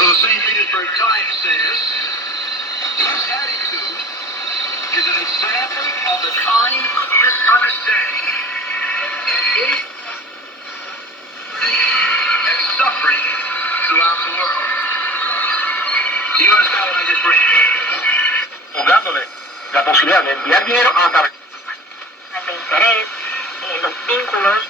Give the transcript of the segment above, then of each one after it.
So the St. Petersburg Times says, this attitude is an example of the kind of misunderstanding and and suffering throughout the world. Do you understand what I just read? Dándole la posibilidad de enviar dinero a través de interés y los vínculos.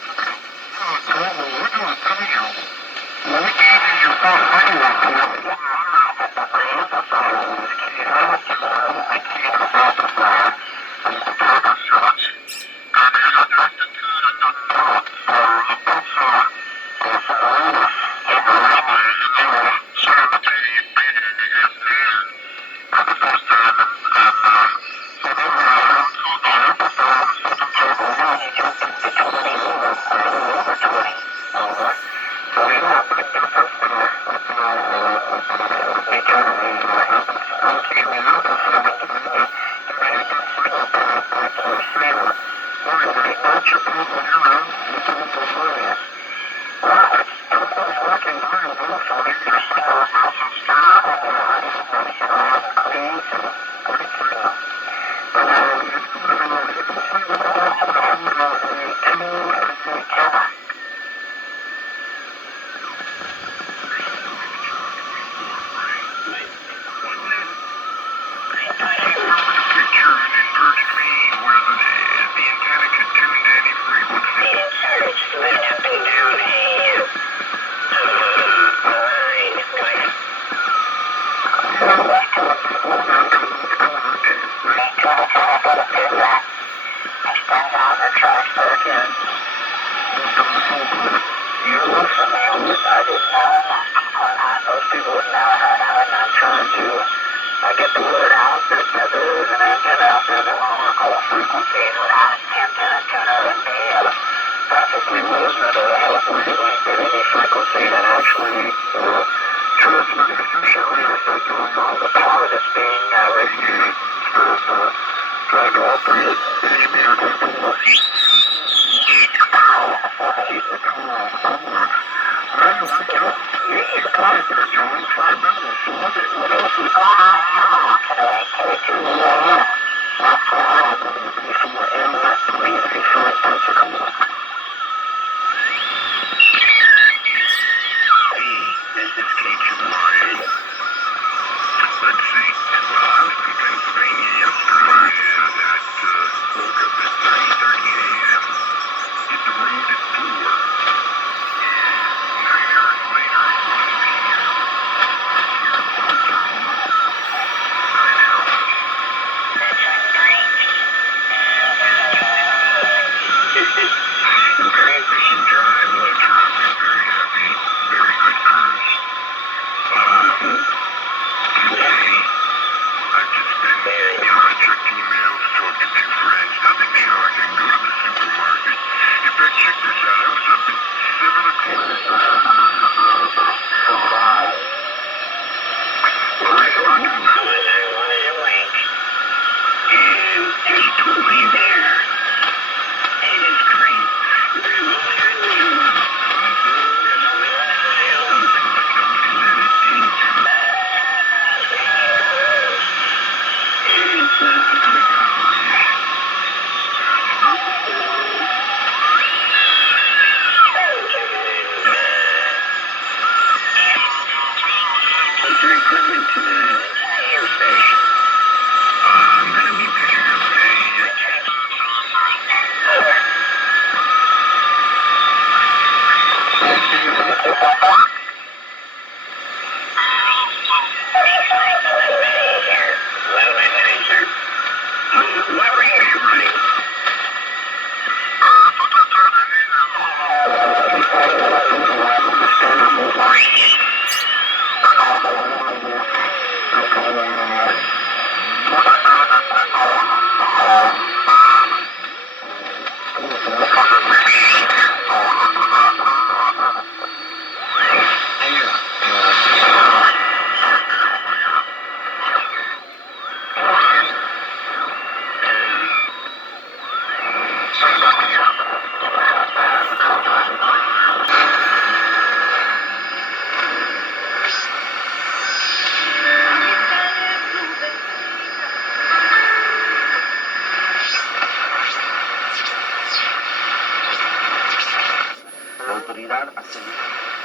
llegar a ser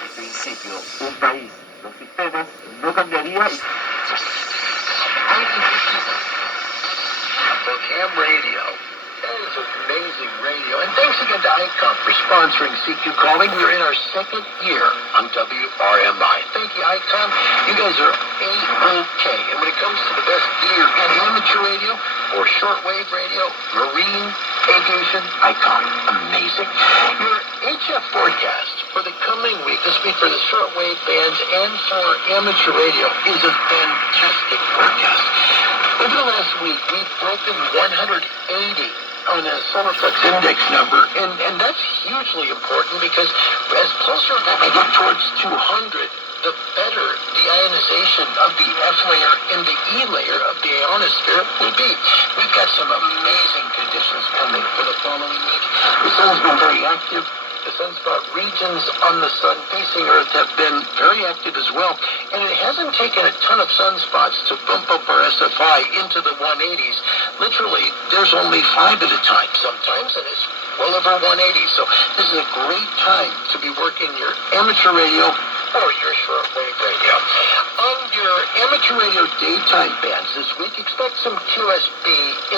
el principio un país. Los sistemas no cambiaría. For ham radio. That is amazing radio. And thanks again to ICOM for sponsoring CQ Calling. We're in our second year on WRMI. Thank you, ICOM. You guys are A-OK. And when it comes to the best gear in amateur radio or shortwave radio, marine, aviation, ICOM. Amazing. Your HF forecast for the coming week, this week for the shortwave bands and for amateur radio, is a fantastic forecast. Over the last week, we've broken 180 on a solar flux index number, and that's hugely important because as closer we get towards 200, the better the ionization of the F layer and the E layer of the ionosphere will be. We've got some amazing conditions coming for the following week. The sun's been very active. The sunspot regions on the sun facing Earth have been very active as well, and it hasn't taken a ton of sunspots to bump up our SFI into the 180s. Literally, there's only 5 at a time sometimes, and it's well over 180. So this is a great time to be working your amateur radio or your shortwave radio. On your amateur radio daytime bands this week, expect some QSB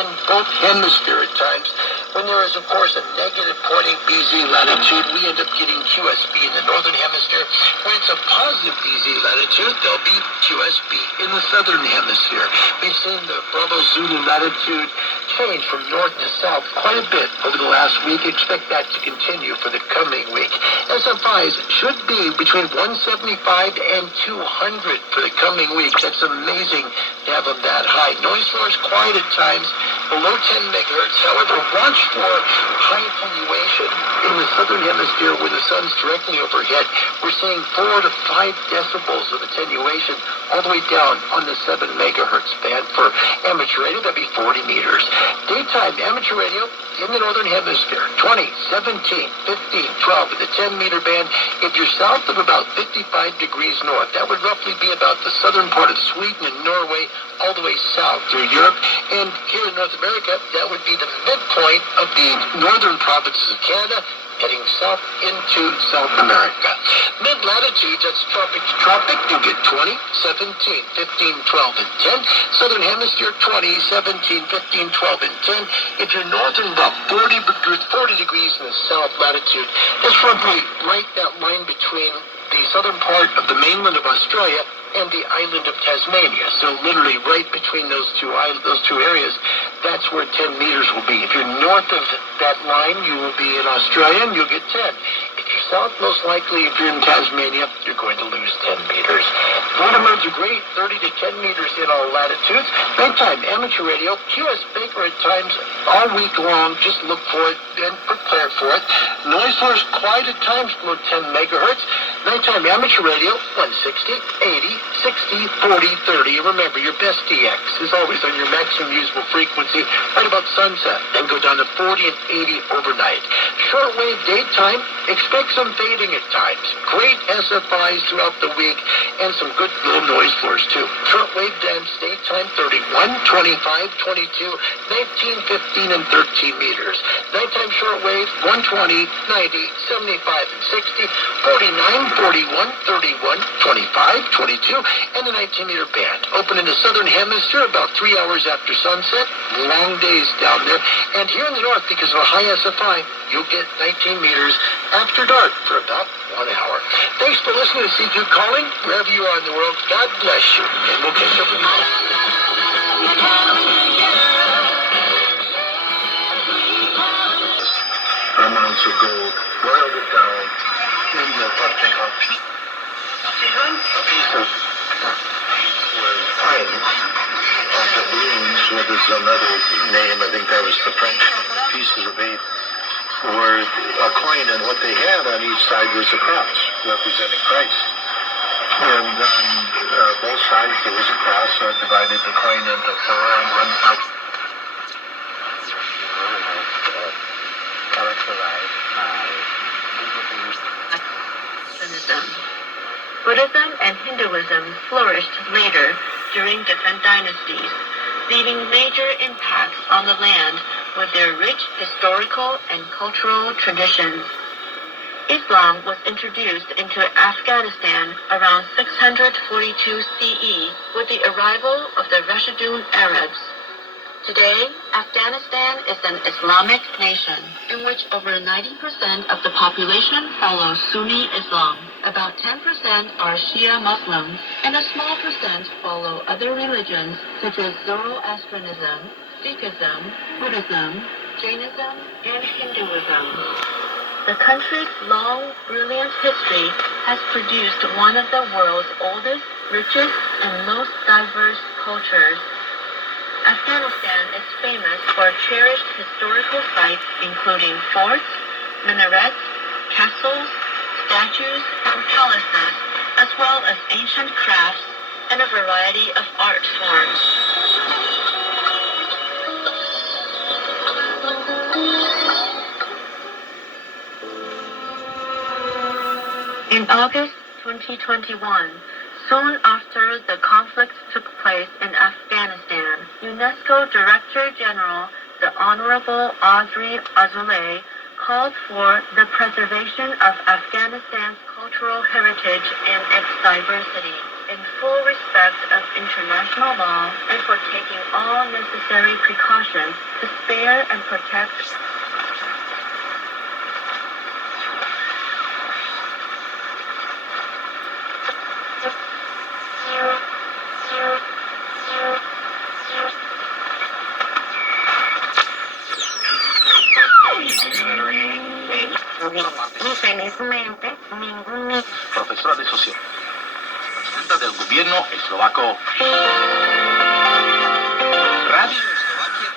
in both hemisphere at times. When there is, of course, a negative pointing BZ latitude, we end up getting QSB in the northern hemisphere. When it's a positive BZ latitude, there'll be QSB in the southern hemisphere. We've seen the Bravo Zulu latitude change from north to south quite a bit over the last week. Expect that to continue for the coming week. SFIs should be between 175 and 200 for the coming week. That's amazing to have them that high. Noise floor is quiet at times, below 10 megahertz. However, watch for high attenuation in the southern hemisphere where the sun's directly overhead. We're seeing 4 to 5 decibels of attenuation all the way down on the 7 megahertz band. For amateur radio, that'd be 40 meters. Daytime amateur radio in the northern hemisphere, 20, 17, 15, 12 in the 10 meter band. If you're south of about 55 degrees north, that would roughly be about the southern part of Sweden and Norway, all the way south through Europe. And here in North America, that would be the midpoint of the northern provinces of Canada, heading south into South America. Mid-latitudes, that's tropic to tropic, you get 20, 17, 15, 12, and 10. Southern hemisphere, 20, 17, 15, 12, and 10. If you're northern, about 40 degrees in the south latitude, that's roughly right that line between the southern part of the mainland of Australia and the island of Tasmania. So literally right between those two areas, that's where 10 meters will be. If you're north of that line, you will be in Australia and you'll get 10. If you're south, most likely, if you're in Tasmania, you're going to lose 10 meters. Water modes are great, 30 to 10 meters in all latitudes. Nighttime amateur radio, QS Baker at times all week long. Just look for it and prepare for it. Noise floor is quiet at times below 10 megahertz. Nighttime amateur radio, 160, 80, 60, 40, 30. And remember, your best DX is always on your maximum usable frequency right about sunset. Then go down to 40 and 80 overnight. Shortwave daytime, expect some fading at times. Great SFIs throughout the week and some good low noise floors too. Shortwave dense daytime 31, 25, 22, 19, 15, and 13 meters. Nighttime shortwave 120, 90, 75, and 60, 49, 41, 31, 25, 22, and the 19 meter band. Open in the southern hemisphere about 3 hours after sunset. Long days down there. And here in the north, because of a high SFI, you'll get 19 meters after dark for about 1 hour. Thanks for listening to CQ Calling. Wherever you are in the world, God bless you. And we'll catch up with you. Amounts of gold, boiled it down in the what they call a piece of iron of the balloons, what is another name, I think that was the French pieces of 8, were a coin, and what they had on each side was a cross representing Christ. And on both sides there was a cross, so I divided the coin into 4 on one side. Buddhism and Hinduism flourished later during different dynasties, leaving major impacts on the land with their rich historical and cultural traditions. Islam was introduced into Afghanistan around 642 CE with the arrival of the Rashidun Arabs. Today, Afghanistan is an Islamic nation in which over 90% of the population follows Sunni Islam. About 10% are Shia Muslims, and a small percent follow other religions such as Zoroastrianism, Sikhism, Buddhism, Jainism, and Hinduism. The country's long, brilliant history has produced one of the world's oldest, richest, and most diverse cultures. Afghanistan is famous for cherished historical sites including forts, minarets, castles, statues, and palaces, as well as ancient crafts and a variety of art forms. In August 2021, soon after the conflict took place in Afghanistan, UNESCO Director General, the Honorable Audrey Azoulay, called for the preservation of Afghanistan's cultural heritage and its diversity, in full respect of international law and for taking all necessary precautions to spare and protect Infelizmente, ningún niño. Profesora de Sociología, presidenta del gobierno eslovaco. Radio Eslovaquia.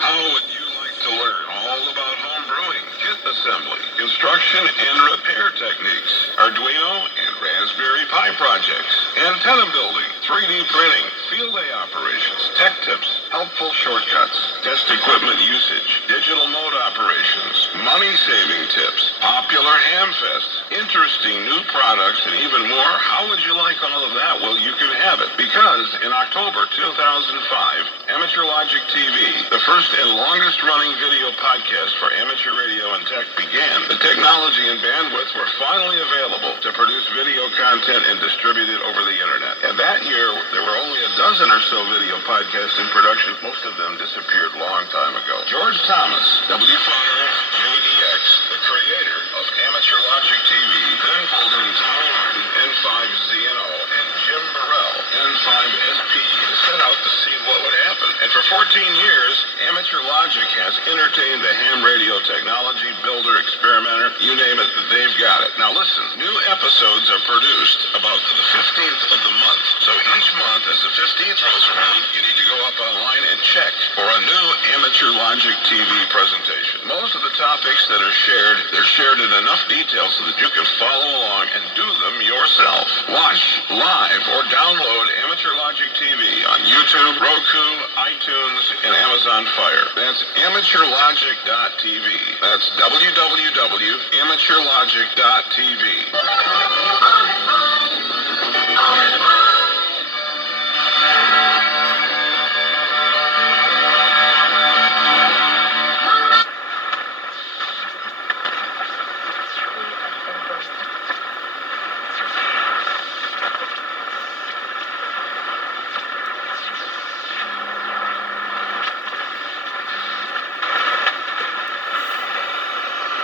How would you like to learn all about home brewing, kit assembly, construction and repair techniques, Arduino and Raspberry Pi projects, antenna building, 3D printing, field day operations, tech tips, helpful shortcuts, test equipment usage, digital mode operations, money-saving tips, popular hamfests, interesting new products, and even more? How would you like all of that? Well, you can have it, because in October 2005, Amateur Logic TV, the first and longest-running video podcast for amateur radio and tech, began. The technology and bandwidth were finally available to produce video content and distribute it over the internet. And that year, there were only a dozen or so video podcasts in production. Most of them disappeared long time ago. George Thomas, W5JDX, the creator of Amateur Logic TV, then pulled in Tom Martin, N5ZNO, and Jim Burrell, N5SPE, to set out to see what would happen. And for 14 years, Amateur Logic has entertained the ham radio technology builder, experimenter, you name it, they've got it. Now listen, new episodes are produced about the 15th of the month. So each month, as the 15th rolls around, you need to go up online and check for a new Amateur Logic TV presentation. Most of the topics that are shared, they're shared in enough detail so that you can follow along and do them yourself. Watch live or download Amateur Logic TV on YouTube, Roku, iTunes, and Amazon Fire. That's amateurlogic.tv. That's www.amateurlogic.tv.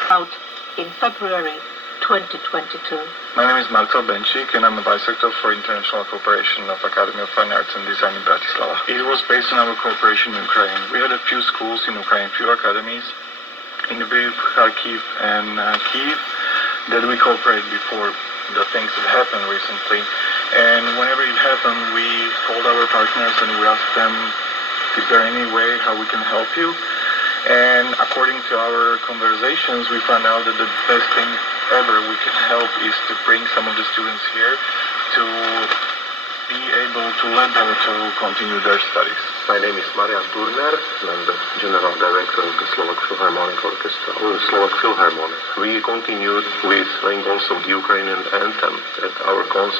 out in February 2022. My name is Marcel Benčík and I'm the Vice Secretary for International Cooperation of Academy of Fine Arts and Design in Bratislava. It was based on our cooperation in Ukraine. We had a few schools in Ukraine, few academies in Lviv, Kharkiv and Kyiv that we cooperated before the things that happened recently. And whenever it happened, we called our partners and we asked them, is there any way how we can help you? And according to our conversations, we found out that the best thing ever we can help is to bring some of the students here to be able to let them to continue their studies. My name is Marian Turner, and I'm the General Director of the Slovak Philharmonic Orchestra, or the Slovak Philharmonic. We continued with playing also the Ukrainian anthem at our concert.